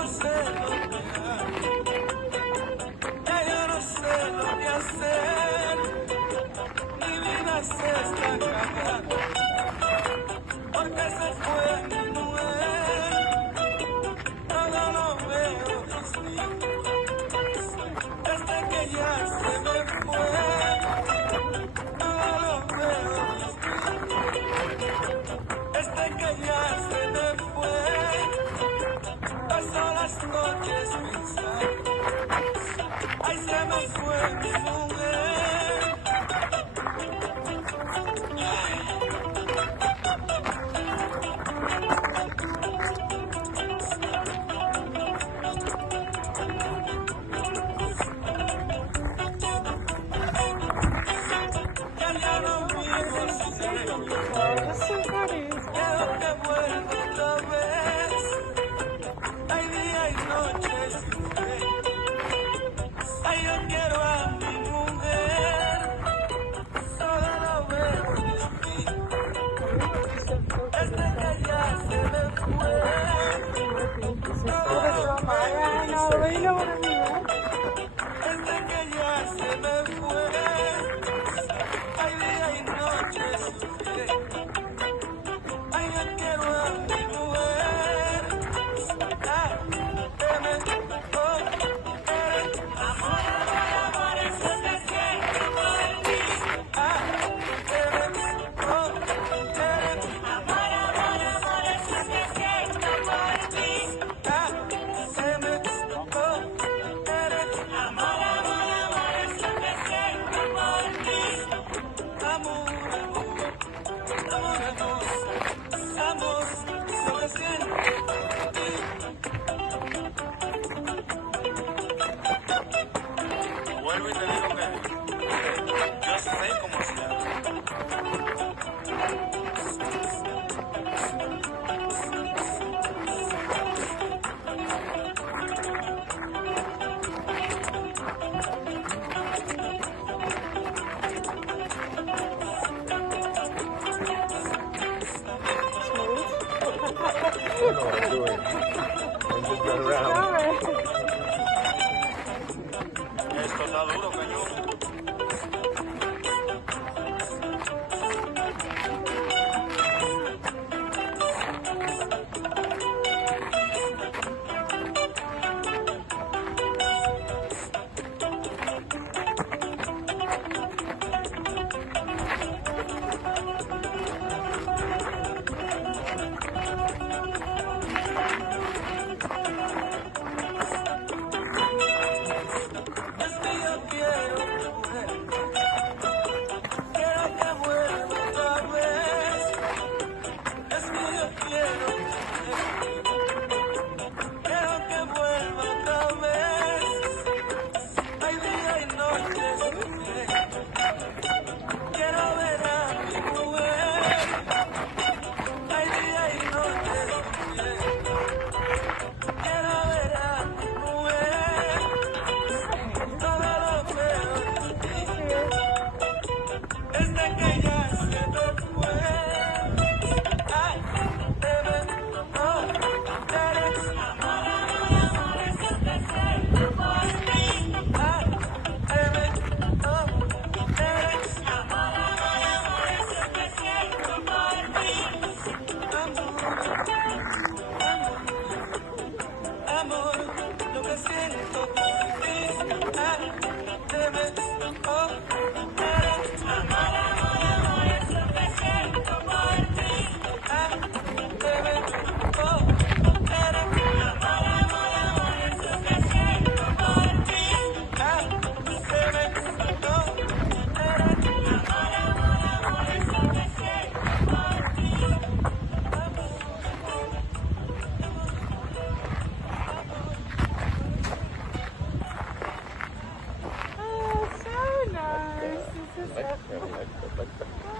no sé lo que hago, ya yo no sé lo que hacer. Mi vida se está acabando, porque se fue mi mujer. Todo lo veo distinto, desde que ya se me fue. Todo lo veo distinto, desde que ya se me fue. Paso las noches pensando, ay, se me fue mi mujer. Ya no vivo sin ella, quiero que vuelva otra vez. Hay día y noche sin fe, ay, yo quiero a mi mujer. Todo lo veo distinto, desde que ya se me fue. Todo lo veo desde que ya se me fue. Hay día y noche sin fe, ay, yo quiero a mi mujer. Ah, deme, oh, amor, amor, amor, eso que siento por ti. Ah, deme, oh, amor, amor, amor, eso que siento por ti. Ah, deme, oh, amor, amor, amor, eso que siento por ti. Amor, amor, amor, amor, lo que siento por ti. Vuelvo y te digo que yo sé cómo se hace. I don't know what I'm doing. I'm just going around. Esto está duro, cañón. Es que yo quiero mujer, quiero que vuelva otra vez. Es que yo quiero mujer, quiero que vuelva otra vez. Hay día y noche sin fe, quiero ver a mi mujer. Hay día y noche sin fe, quiero ver a mi mujer. Todo lo veo distinto, desde que ya se me fue. Ay, debe, oh, eres amor, amor, amor, eso que siento por ti. Ay, debe, oh, eres amor, amor, amor, eso que siento por ti. Amor, amor, lo que siento por ti. Ay, debe.